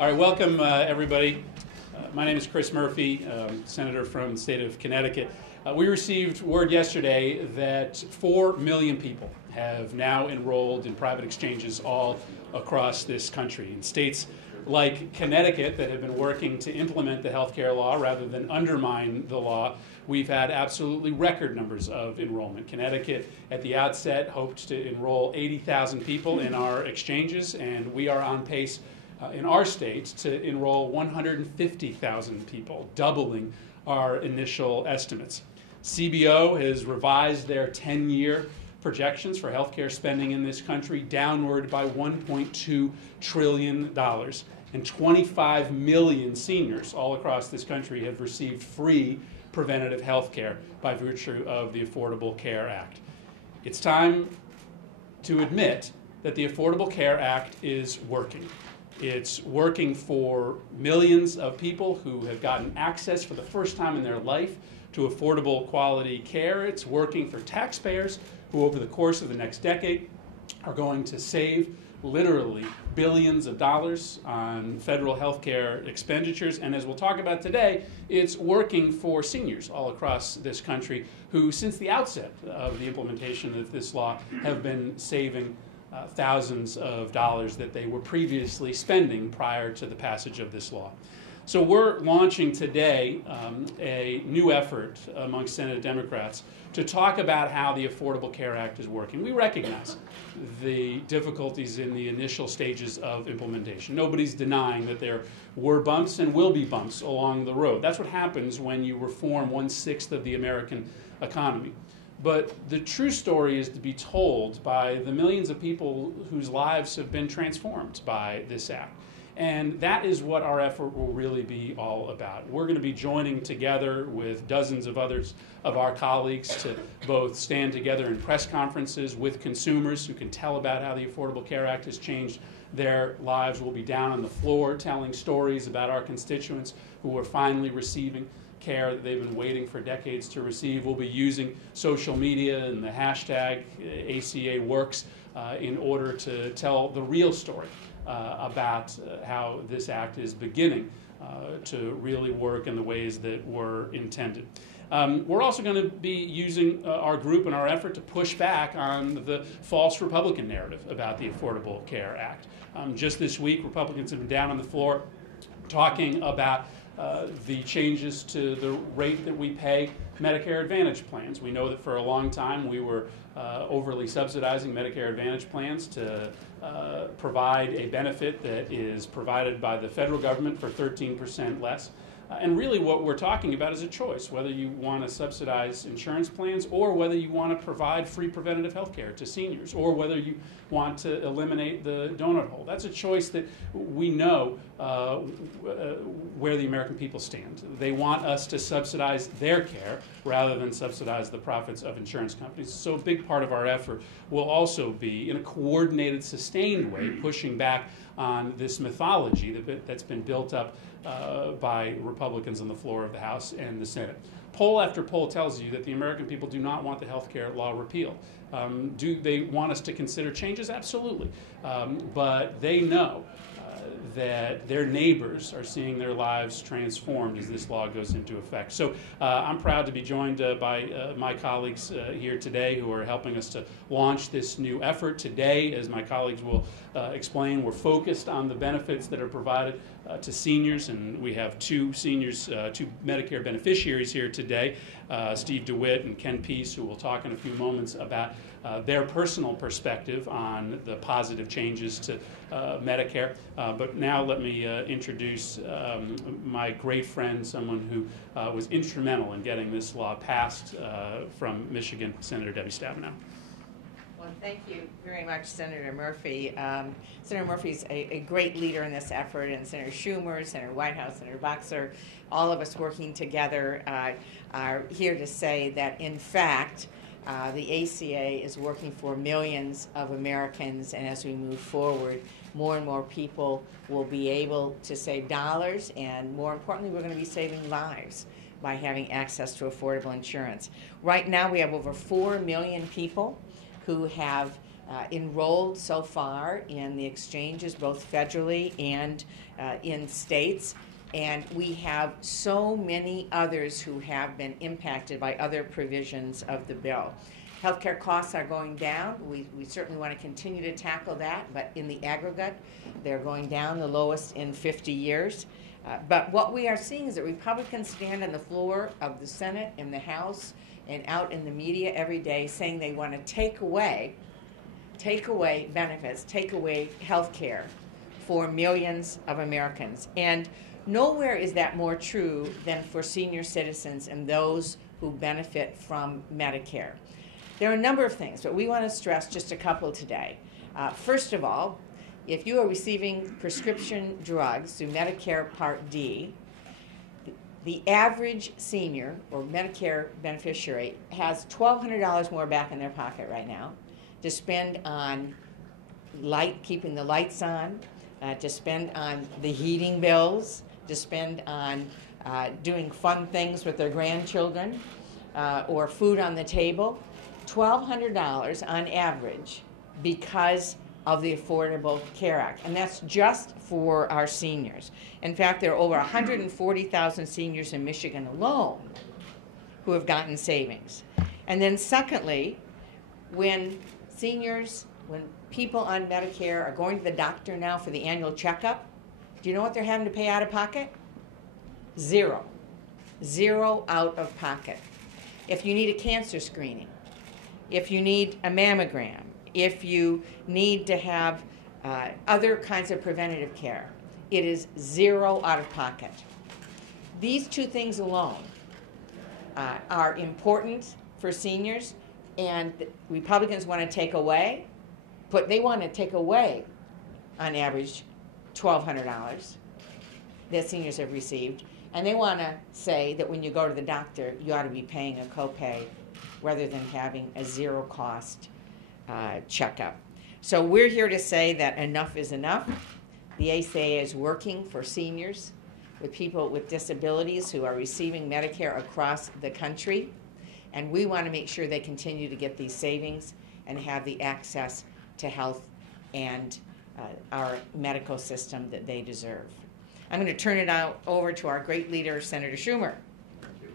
All right, welcome everybody. My name is Chris Murphy, Senator from the state of Connecticut. We received word yesterday that 4 million people have now enrolled in private exchanges all across this country. In states like Connecticut that have been working to implement the healthcare law rather than undermine the law, we've had absolutely record numbers of enrollment. Connecticut, at the outset, hoped to enroll 80,000 people in our exchanges, and we are on pace in our state to enroll 150,000 people, doubling our initial estimates. CBO has revised their 10-year projections for healthcare spending in this country downward by $1.2 trillion. And 25 million seniors all across this country have received free preventative health care by virtue of the Affordable Care Act. It's time to admit that the Affordable Care Act is working. It's working for millions of people who have gotten access for the first time in their life to affordable quality care. It's working for taxpayers who over the course of the next decade are going to save literally billions of dollars on federal health care expenditures. And as we'll talk about today, it's working for seniors all across this country who, since the outset of the implementation of this law, have been saving thousands of dollars that they were previously spending prior to the passage of this law. So we're launching today a new effort among Senate Democrats to talk about how the Affordable Care Act is working. We recognize the difficulties in the initial stages of implementation. Nobody's denying that there were bumps and will be bumps along the road. That's what happens when you reform 1/6 of the American economy. But the true story is to be told by the millions of people whose lives have been transformed by this act. And that is what our effort will really be all about. We're going to be joining together with dozens of others of our colleagues to both stand together in press conferences with consumers who can tell about how the Affordable Care Act has changed their lives. We'll be down on the floor telling stories about our constituents who are finally receiving care that they've been waiting for decades to receive. We'll be using social media and the hashtag ACA Works in order to tell the real story about how this act is beginning to really work in the ways that were intended. We're also going to be using our group and our effort to push back on the false Republican narrative about the Affordable Care Act. Just this week, Republicans have been down on the floor talking about the changes to the rate that we pay Medicare Advantage plans. We know that for a long time we were overly subsidizing Medicare Advantage plans to provide a benefit that is provided by the federal government for 13% less. And really what we're talking about is a choice, whether you want to subsidize insurance plans or whether you want to provide free preventative health care to seniors or whether you want to eliminate the donut hole. That's a choice that we know where the American people stand. They want us to subsidize their care rather than subsidize the profits of insurance companies. So a big part of our effort will also be, in a coordinated, sustained way, pushing back on this mythology that's been built up by Republicans on the floor of the House and the Senate. Poll after poll tells you that the American people do not want the health care law repealed. Do they want us to consider changes? Absolutely. But they know that their neighbors are seeing their lives transformed as this law goes into effect. So I'm proud to be joined by my colleagues here today who are helping us to launch this new effort. Today, as my colleagues will explain, we're focused on the benefits that are provided to seniors, and we have two Medicare beneficiaries here today, Steve DeWitt and Ken Peace, who will talk in a few moments about their personal perspective on the positive changes to Medicare. But now let me introduce my great friend, someone who was instrumental in getting this law passed from Michigan, Senator Debbie Stabenow. Well, thank you very much, Senator Murphy. Senator Murphy's a great leader in this effort, and Senator Schumer, Senator Whitehouse, Senator Boxer, all of us working together are here to say that, in fact, the ACA is working for millions of Americans, and as we move forward, more and more people will be able to save dollars, and more importantly, we're going to be saving lives by having access to affordable insurance. Right now, we have over 4 million people who have enrolled so far in the exchanges, both federally and in states. And we have so many others who have been impacted by other provisions of the bill. Healthcare costs are going down. We certainly want to continue to tackle that, but in the aggregate, they're going down, the lowest in 50 years. But what we are seeing is that Republicans stand on the floor of the Senate and the House and out in the media every day saying they want to take away benefits, take away health care for millions of Americans. And nowhere is that more true than for senior citizens and those who benefit from Medicare. There are a number of things, but we want to stress just a couple today. First of all, if you are receiving prescription drugs through Medicare Part D, the average senior or Medicare beneficiary has $1,200 more back in their pocket right now to spend on keeping the lights on, to spend on the heating bills, to spend on doing fun things with their grandchildren or food on the table. $1,200 on average because of the Affordable Care Act, and that's just for our seniors. In fact, there are over 140,000 seniors in Michigan alone who have gotten savings. And then secondly, when people on Medicare are going to the doctor now for the annual checkup, do you know what they're having to pay out of pocket? Zero. Zero out of pocket. If you need a cancer screening, if you need a mammogram, if you need to have other kinds of preventative care, it is zero out of pocket. These two things alone are important for seniors, and Republicans want to take away, on average, $1,200 that seniors have received, and they want to say that when you go to the doctor, you ought to be paying a copay rather than having a zero-cost checkup. So we're here to say that enough is enough. The ACA is working for seniors, with people with disabilities who are receiving Medicare across the country, and we want to make sure they continue to get these savings and have the access to health and our medical system that they deserve. I'm going to turn it over to our great leader, Senator Schumer. Thank you.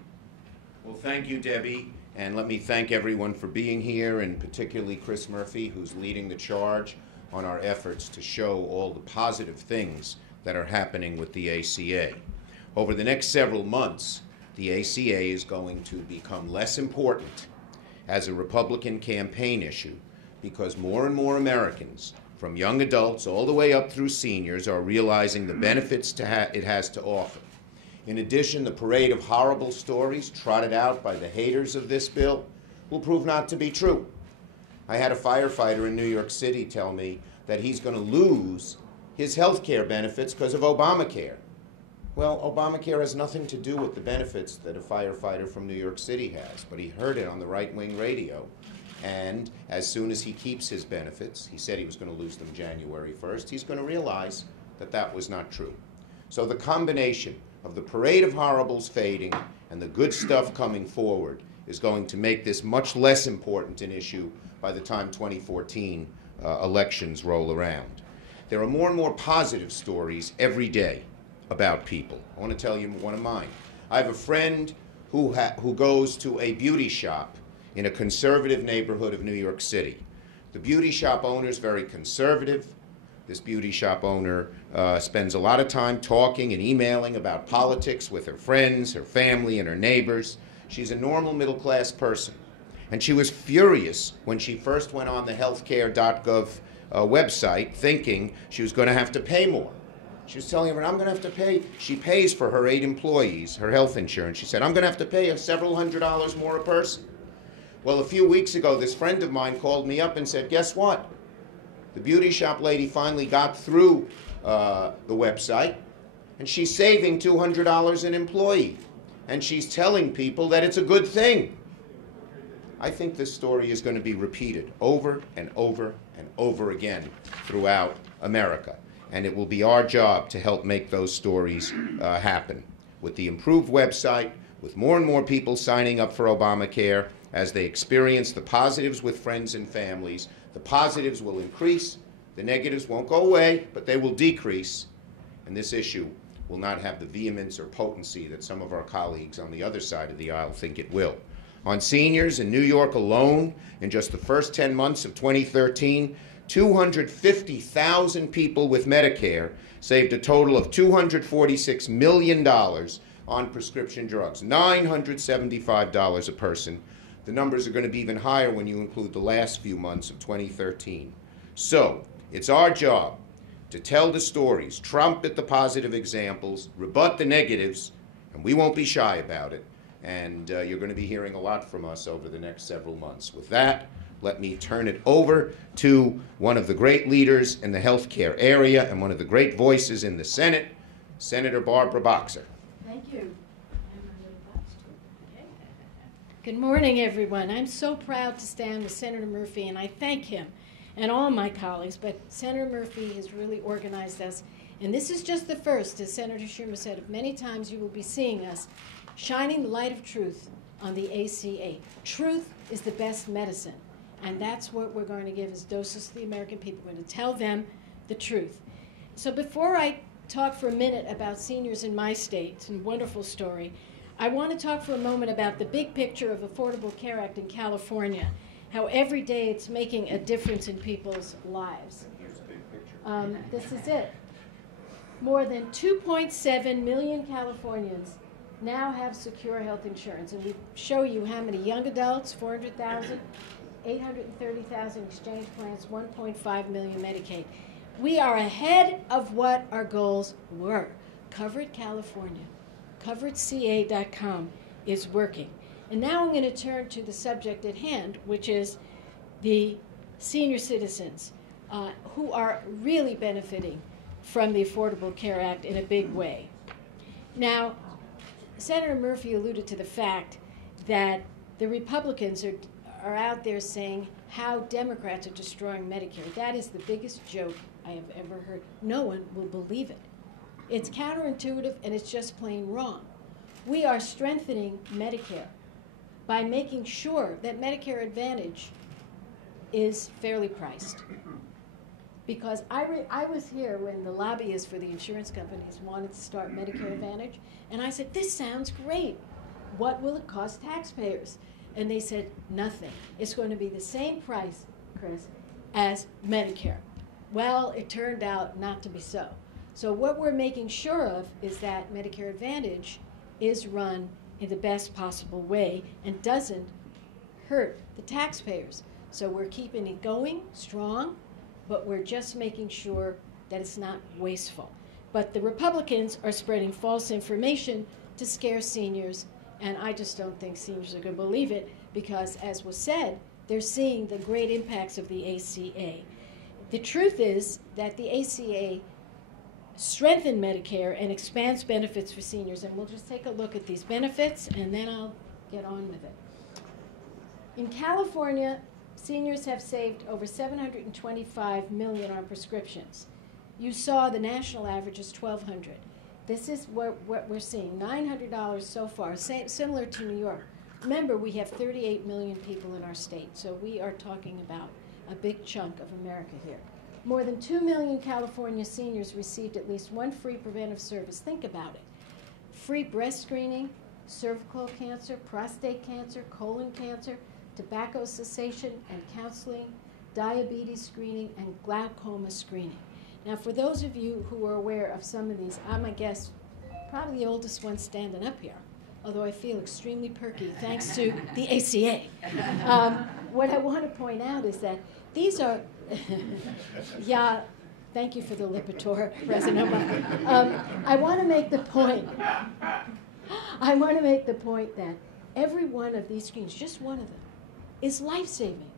Well, thank you, Debbie. And let me thank everyone for being here, and particularly Chris Murphy, who's leading the charge on our efforts to show all the positive things that are happening with the ACA. Over the next several months, the ACA is going to become less important as a Republican campaign issue because more and more Americans, from young adults all the way up through seniors, are realizing the benefits it has to offer. In addition, the parade of horrible stories trotted out by the haters of this bill will prove not to be true. I had a firefighter in New York City tell me that he's going to lose his health care benefits because of Obamacare. Well, Obamacare has nothing to do with the benefits that a firefighter from New York City has, but he heard it on the right-wing radio. And as soon as he keeps his benefits, he said he was going to lose them January 1st, he's going to realize that that was not true. So the combination of the parade of horribles fading and the good stuff coming forward is going to make this much less important an issue by the time 2014 elections roll around. There are more and more positive stories every day about people. I want to tell you one of mine. I have a friend who goes to a beauty shop in a conservative neighborhood of New York City. The beauty shop owner is very conservative. This beauty shop owner spends a lot of time talking and emailing about politics with her friends, her family, and her neighbors. She's a normal middle-class person. And she was furious when she first went on the healthcare.gov website thinking she was going to have to pay more. She was telling everyone, I'm going to have to pay. She pays for her 8 employees, her health insurance. She said, I'm going to have to pay several $100s more a person. Well, a few weeks ago, this friend of mine called me up and said, guess what? The beauty shop lady finally got through the website, and she's saving $200 an employee. And she's telling people that it's a good thing. I think this story is going to be repeated over and over and over again throughout America. And it will be our job to help make those stories happen. With the improved website, with more and more people signing up for Obamacare, as they experience the positives with friends and families, the positives will increase, the negatives won't go away, but they will decrease, and this issue will not have the vehemence or potency that some of our colleagues on the other side of the aisle think it will. On seniors in New York alone, in just the first 10 months of 2013, 250,000 people with Medicare saved a total of $246 million on prescription drugs, $975 a person. The numbers are going to be even higher when you include the last few months of 2013. So, it's our job to tell the stories, trumpet the positive examples, rebut the negatives, and we won't be shy about it. And you're going to be hearing a lot from us over the next several months. With that, let me turn it over to one of the great leaders in the healthcare area and one of the great voices in the Senate, Senator Barbara Boxer. Thank you. Good morning, everyone. I'm so proud to stand with Senator Murphy, and I thank him and all my colleagues, but Senator Murphy has really organized us, and this is just the first, as Senator Schumer said, of many times you will be seeing us shining the light of truth on the ACA. Truth is the best medicine, and that's what we're going to give as doses to the American people. We're going to tell them the truth. So before I talk for a minute about seniors in my state, it's a wonderful story, I want to talk for a moment about the big picture of Affordable Care Act in California, how every day it's making a difference in people's lives. This is it. More than 2.7 million Californians now have secure health insurance, and we show you how many young adults, 400,000, 830,000 exchange plans, 1.5 million Medicaid. We are ahead of what our goals were. Covered California, coveredca.com is working. And now I'm going to turn to the subject at hand, which is the senior citizens who are really benefiting from the Affordable Care Act in a big way. Now, Senator Murphy alluded to the fact that the Republicans are out there saying how Democrats are destroying Medicare. That is the biggest joke I have ever heard. No one will believe it. It's counterintuitive and it's just plain wrong. We are strengthening Medicare by making sure that Medicare Advantage is fairly priced. Because I was here when the lobbyists for the insurance companies wanted to start Medicare Advantage, and I said, this sounds great. What will it cost taxpayers? And they said, nothing. It's going to be the same price, Chris, as Medicare. Well, it turned out not to be so. So what we're making sure of is that Medicare Advantage is run in the best possible way and doesn't hurt the taxpayers. So we're keeping it going strong, but we're just making sure that it's not wasteful. But the Republicans are spreading false information to scare seniors, and I just don't think seniors are going to believe it because, as was said, they're seeing the great impacts of the ACA. The truth is that the ACA strengthened Medicare and expands benefits for seniors, and we'll just take a look at these benefits, and then I'll get on with it. In California, seniors have saved over $725 million on prescriptions. You saw the national average is $1,200. This is what we're seeing, $900 so far, similar to New York. Remember, we have 38 million people in our state, so we are talking about a big chunk of America here. More than 2 million California seniors received at least one free preventive service. Think about it. Free breast screening, cervical cancer, prostate cancer, colon cancer, tobacco cessation and counseling, diabetes screening, and glaucoma screening. Now, for those of you who are aware of some of these, I'm, I guess, probably the oldest one standing up here, although I feel extremely perky thanks to the ACA. What I want to point out is that these are, yeah, thank you for the Lipitor, President Obama. I want to make the point that every one of these screens, just one of them, is life-saving.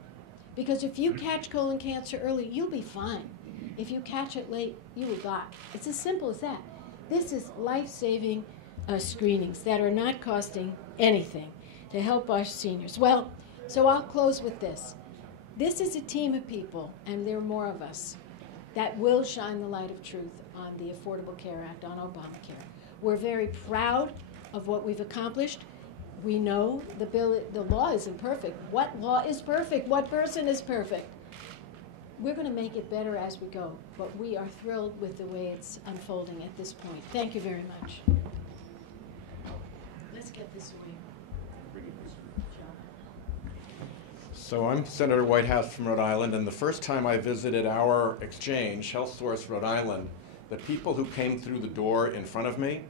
Because if you catch colon cancer early, you'll be fine. If you catch it late, you will die. It's as simple as that. This is life-saving screenings that are not costing anything to help our seniors. Well, so I'll close with this. This is a team of people, and there are more of us, that will shine the light of truth on the Affordable Care Act, on Obamacare. We're very proud of what we've accomplished. We know the law isn't perfect. What law is perfect? What person is perfect? We're going to make it better as we go, but we are thrilled with the way it's unfolding at this point. Thank you very much. Let's get this away. So I'm Senator Whitehouse from Rhode Island, and the first time I visited our exchange, HealthSource Rhode Island, the people who came through the door in front of me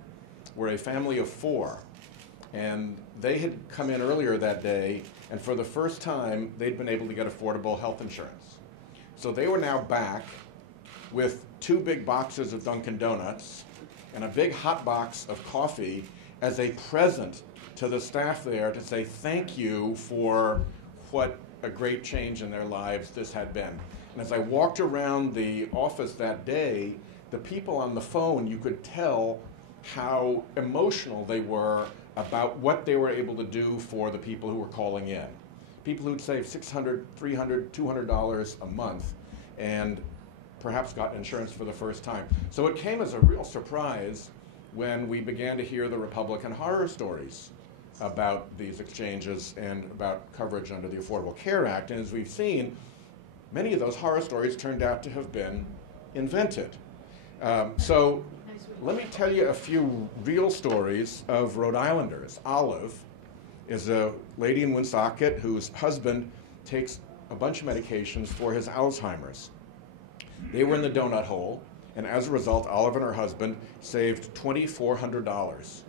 were a family of 4. And they had come in earlier that day, and for the first time, they'd been able to get affordable health insurance. So they were now back with 2 big boxes of Dunkin' Donuts and a big hot box of coffee as a present to the staff there to say thank you for what a great change in their lives this had been. And as I walked around the office that day, the people on the phone, you could tell how emotional they were about what they were able to do for the people who were calling in. People who'd saved $600, $300, $200 a month and perhaps got insurance for the first time. So it came as a real surprise when we began to hear the Republican horror stories about these exchanges and about coverage under the Affordable Care Act. And as we've seen, many of those horror stories turned out to have been invented. So let me tell you a few real stories of Rhode Islanders. Olive is a lady in Woonsocket whose husband takes a bunch of medications for his Alzheimer's. They were in the donut hole, and as a result, Olive and her husband saved $2,400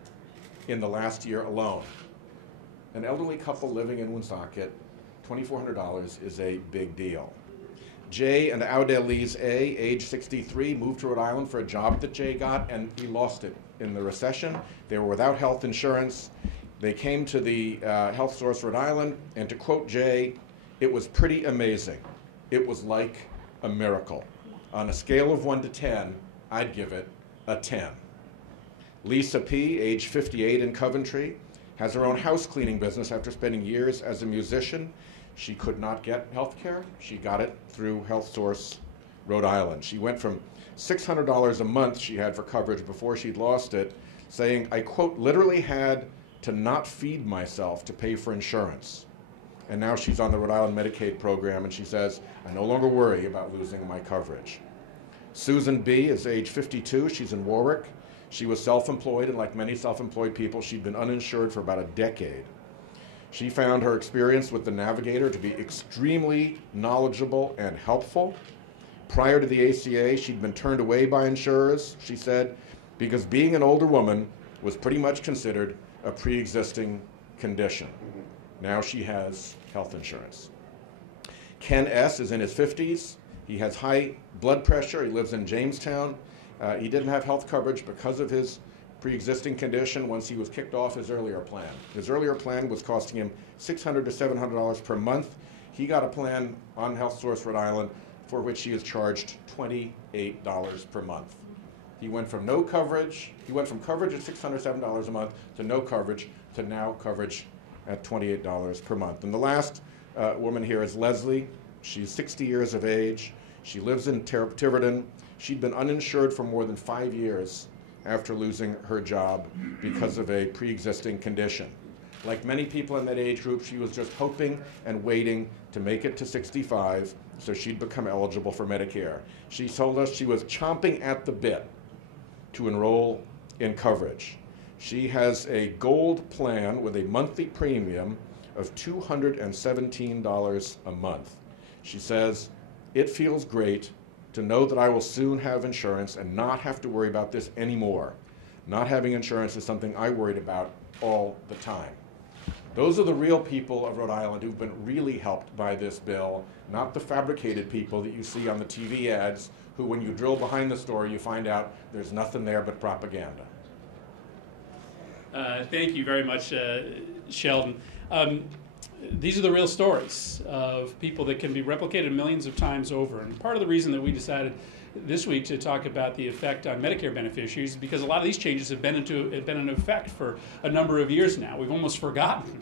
in the last year alone. An elderly couple living in Woonsocket, $2,400 is a big deal. Jay and Audelise A., age 63, moved to Rhode Island for a job that Jay got, and he lost it in the recession. They were without health insurance. They came to the HealthSource Rhode Island, and to quote Jay, it was pretty amazing. It was like a miracle. On a scale of 1 to 10, I'd give it a 10. Lisa P., age 58 in Coventry, has her own house cleaning business after spending years as a musician. She could not get health care. She got it through HealthSource Rhode Island. She went from $600 a month she had for coverage before she'd lost it, saying, I quote, literally had to not feed myself to pay for insurance. And now she's on the Rhode Island Medicaid program, and she says, I no longer worry about losing my coverage. Susan B. is age 52. She's in Warwick. She was self-employed, and like many self-employed people, she'd been uninsured for about a decade. She found her experience with the Navigator to be extremely knowledgeable and helpful. Prior to the ACA, she'd been turned away by insurers, she said, because being an older woman was pretty much considered a pre-existing condition. Now she has health insurance. Ken S. is in his 50s. He has high blood pressure. He lives in Jamestown. He didn't have health coverage because of his pre-existing condition once he was kicked off his earlier plan. His earlier plan was costing him $600 to $700 per month. He got a plan on HealthSource Rhode Island for which he is charged $28 per month. He went from no coverage, he went from coverage at $600, $7 a month to no coverage to now coverage at $28 per month. And the last woman here is Leslie. She's 60 years of age. She lives in Tiverton. She'd been uninsured for more than 5 years after losing her job because of a pre-existing condition. Like many people in that age group, she was just hoping and waiting to make it to 65 so she'd become eligible for Medicare. She told us she was chomping at the bit to enroll in coverage. She has a gold plan with a monthly premium of $217 a month. She says, it feels great to know that I will soon have insurance and not have to worry about this anymore. Not having insurance is something I worried about all the time. Those are the real people of Rhode Island who've been really helped by this bill, not the fabricated people that you see on the TV ads who, when you drill behind the story, you find out there's nothing there but propaganda. Thank you very much, Sheldon. These are the real stories of people that can be replicated millions of times over. And part of the reason that we decided this week to talk about the effect on Medicare beneficiaries is because a lot of these changes have been in effect for a number of years now. We've almost forgotten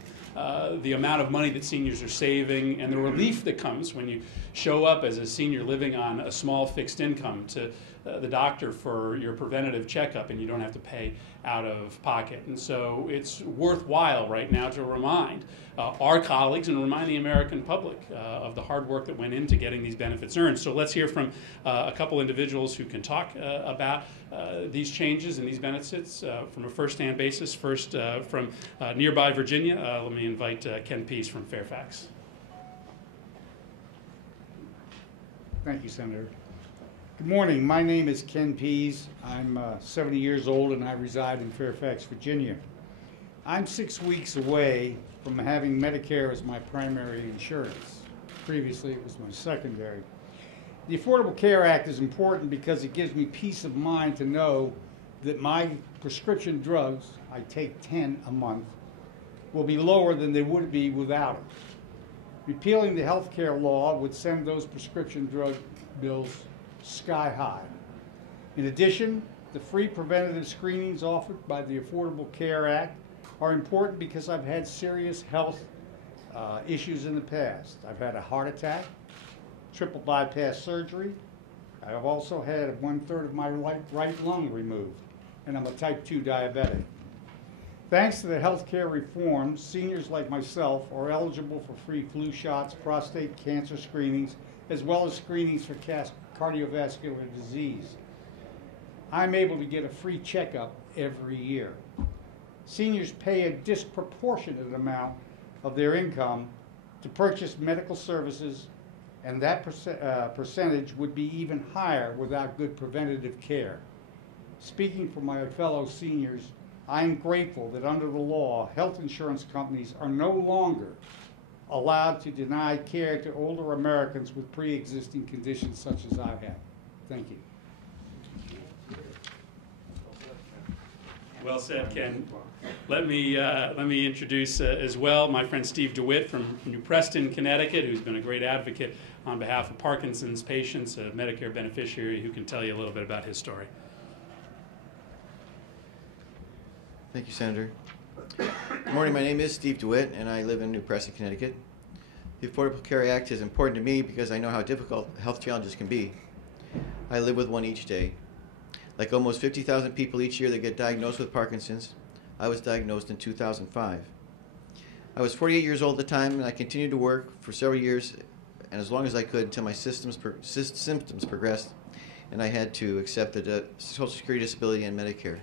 the amount of money that seniors are saving and the relief that comes when you show up as a senior living on a small fixed income to the doctor for your preventative checkup, and you don't have to pay out of pocket. And so it's worthwhile right now to remind our colleagues and remind the American public of the hard work that went into getting these benefits earned. So let's hear from a couple individuals who can talk about these changes and these benefits from a first-hand basis. First, from nearby Virginia, let me invite Ken Pease from Fairfax. Thank you, Senator. Good morning. My name is Ken Pease. I'm 70 years old and I reside in Fairfax, Virginia. I'm 6 weeks away from having Medicare as my primary insurance. Previously, it was my secondary. The Affordable Care Act is important because it gives me peace of mind to know that my prescription drugs, I take 10 a month, will be lower than they would be without it. Repealing the health care law would send those prescription drug bills sky high. In addition, the free preventative screenings offered by the Affordable Care Act are important because I've had serious health issues in the past. I've had a heart attack, triple bypass surgery. I have also had 1/3 of my right lung removed, and I'm a type 2 diabetic. Thanks to the health care reform, seniors like myself are eligible for free flu shots, prostate cancer screenings, as well as screenings for cardiovascular disease. I'm able to get a free checkup every year. Seniors pay a disproportionate amount of their income to purchase medical services, and that percentage would be even higher without good preventative care. Speaking for my fellow seniors, I am grateful that under the law, health insurance companies are no longer allowed to deny care to older Americans with pre-existing conditions such as I have. Thank you. Well said, Ken. Let me introduce as well my friend Steve DeWitt from New Preston, Connecticut, who's been a great advocate on behalf of Parkinson's patients, a Medicare beneficiary who can tell you a little bit about his story. Thank you, Senator. Good morning. My name is Steve DeWitt, and I live in New Preston, Connecticut. The Affordable Care Act is important to me because I know how difficult health challenges can be. I live with one each day. Like almost 50,000 people each year that get diagnosed with Parkinson's, I was diagnosed in 2005. I was 48 years old at the time, and I continued to work for several years, and as long as I could until my symptoms progressed, and I had to accept the Social Security disability and Medicare.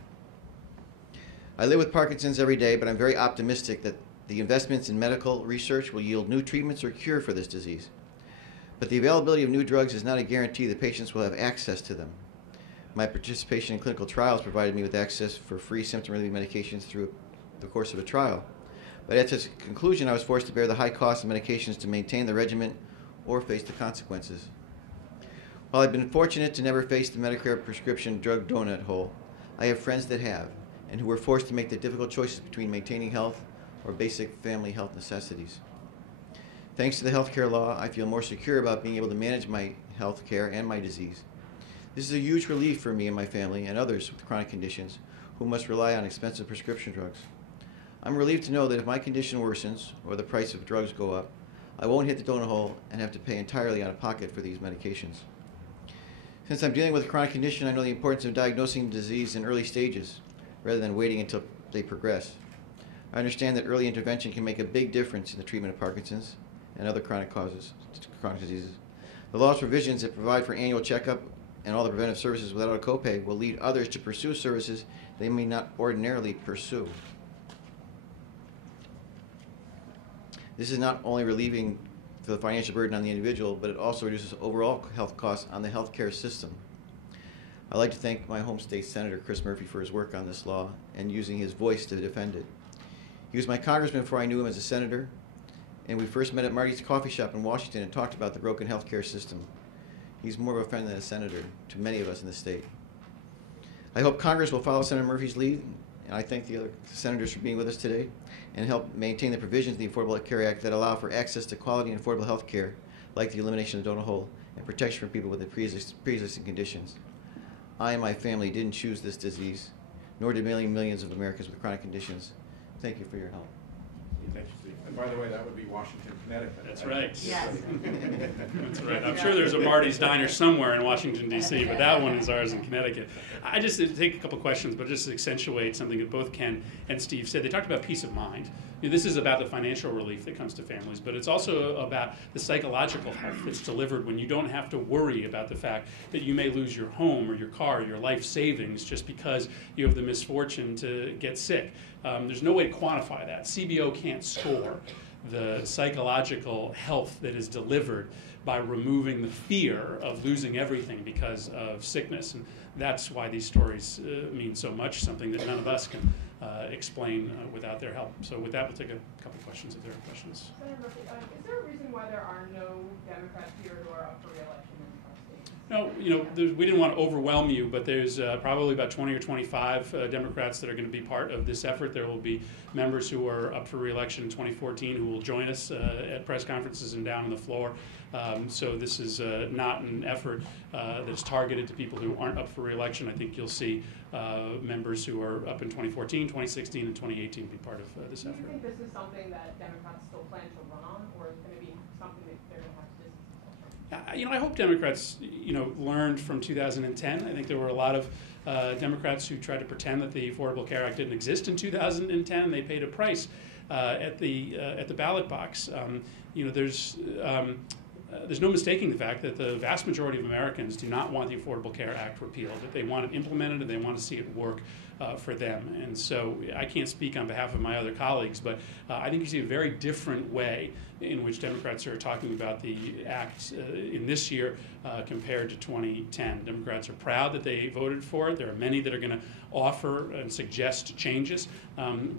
I live with Parkinson's every day, but I'm very optimistic that the investments in medical research will yield new treatments or cure for this disease. But the availability of new drugs is not a guarantee that patients will have access to them. My participation in clinical trials provided me with access for free symptom relief medications through the course of a trial. But at its conclusion, I was forced to bear the high cost of medications to maintain the regimen or face the consequences. While I've been fortunate to never face the Medicare prescription drug donut hole, I have friends that have, and who were forced to make the difficult choices between maintaining health or basic family health necessities. Thanks to the health care law, I feel more secure about being able to manage my health care and my disease. This is a huge relief for me and my family and others with chronic conditions who must rely on expensive prescription drugs. I'm relieved to know that if my condition worsens or the price of drugs go up, I won't hit the donut hole and have to pay entirely out of pocket for these medications. Since I'm dealing with a chronic condition, I know the importance of diagnosing the disease in early stages rather than waiting until they progress. I understand that early intervention can make a big difference in the treatment of Parkinson's and other chronic diseases. The law's provisions that provide for annual checkup and all the preventive services without a copay will lead others to pursue services they may not ordinarily pursue. This is not only relieving the financial burden on the individual, but it also reduces overall health costs on the healthcare system. I'd like to thank my home state Senator Chris Murphy for his work on this law and using his voice to defend it. He was my congressman before I knew him as a senator, and we first met at Marty's Coffee Shop in Washington and talked about the broken healthcare system. He's more of a friend than a senator to many of us in the state. I hope Congress will follow Senator Murphy's lead, and I thank the other senators for being with us today and help maintain the provisions of the Affordable Care Act that allow for access to quality and affordable health care, like the elimination of the donut hole and protection for people with pre-existing conditions. I and my family didn't choose this disease, nor did millions of Americans with chronic conditions. Thank you for your help. Thank you, Steve. And by the way, that would be Washington, Connecticut. That's right. Yes. That's right. I'm sure there's a Marty's Diner somewhere in Washington, D.C., but that one is ours in Connecticut. I just take a couple questions, but just to accentuate something that both Ken and Steve said. They talked about peace of mind. You know, this is about the financial relief that comes to families, but it's also about the psychological health that's delivered when you don't have to worry about the fact that you may lose your home or your car or your life savings just because you have the misfortune to get sick. There's no way to quantify that. CBO can't score the psychological health that is delivered by removing the fear of losing everything because of sickness. And that's why these stories mean so much, something that none of us can explain without their help. So with that, we'll take a couple questions if there are questions. Senator Murphy, is there a reason why there are no Democrats here who are up for re-election in our state? No, you know, we didn't want to overwhelm you, but there's probably about 20 or 25 Democrats that are going to be part of this effort. There will be members who are up for re-election in 2014 who will join us at press conferences and down on the floor. So this is not an effort that's targeted to people who aren't up for re-election. I think you'll see members who are up in 2014, 2016, and 2018 be part of this effort. Do you think this is something that Democrats still plan to run on, or is it going to be something that they're going to have to distance themselves from? You know, I hope Democrats, you know, learned from 2010. I think there were a lot of Democrats who tried to pretend that the Affordable Care Act didn't exist in 2010, and they paid a price at the ballot box. You know, there's no mistaking the fact that the vast majority of Americans do not want the Affordable Care Act repealed, that they want it implemented and they want to see it work for them. And so I can't speak on behalf of my other colleagues, but I think you see a very different way in which Democrats are talking about the act in this year compared to 2010. Democrats are proud that they voted for it. There are many that are going to offer and suggest changes,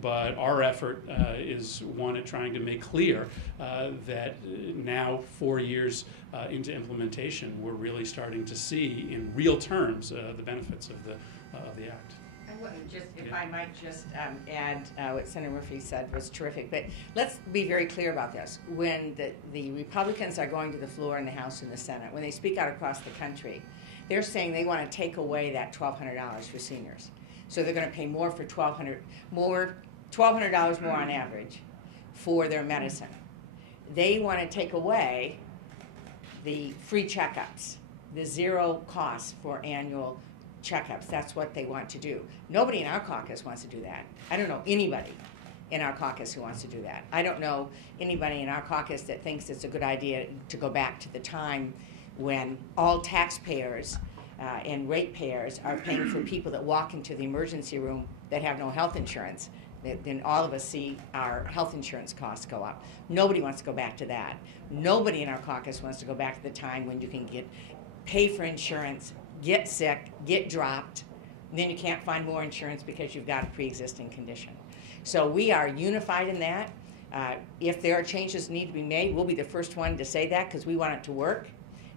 but our effort is one at trying to make clear that now, 4 years into implementation, we're really starting to see in real terms the benefits of the act. I wouldn't just, if I might just add, what Senator Murphy said was terrific, but let's be very clear about this. When the Republicans are going to the floor in the House and the Senate, when they speak out across the country, they're saying they want to take away that $1,200 for seniors. So they're going to pay more for $1,200 more on average for their medicine. They want to take away the free checkups, the zero cost for annual checkups. That's what they want to do. Nobody in our caucus wants to do that. I don't know anybody in our caucus who wants to do that. I don't know anybody in our caucus that thinks it's a good idea to go back to the time when all taxpayers and ratepayers are paying for people that walk into the emergency room that have no health insurance. Then all of us see our health insurance costs go up. Nobody wants to go back to that. Nobody in our caucus wants to go back to the time when you can pay for insurance, get sick, get dropped, and then you can't find more insurance because you've got a pre-existing condition. So we are unified in that. If there are changes that need to be made, we'll be the first one to say that because we want it to work.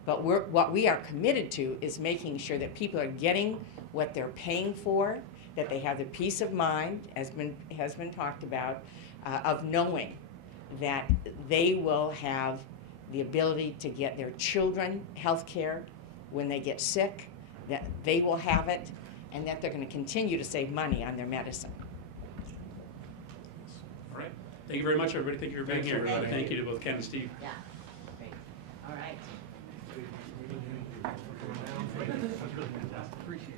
But what we are committed to is making sure that people are getting what they're paying for, that they have the peace of mind, as has been talked about, of knowing that they will have the ability to get their children health care when they get sick, that they will have it, and that they're going to continue to save money on their medicine. All right. Thank you very much, everybody. Thank you for being Thanks, here. everybody. Thank you to both Ken and Steve. Yeah. Great. All right. Appreciate it.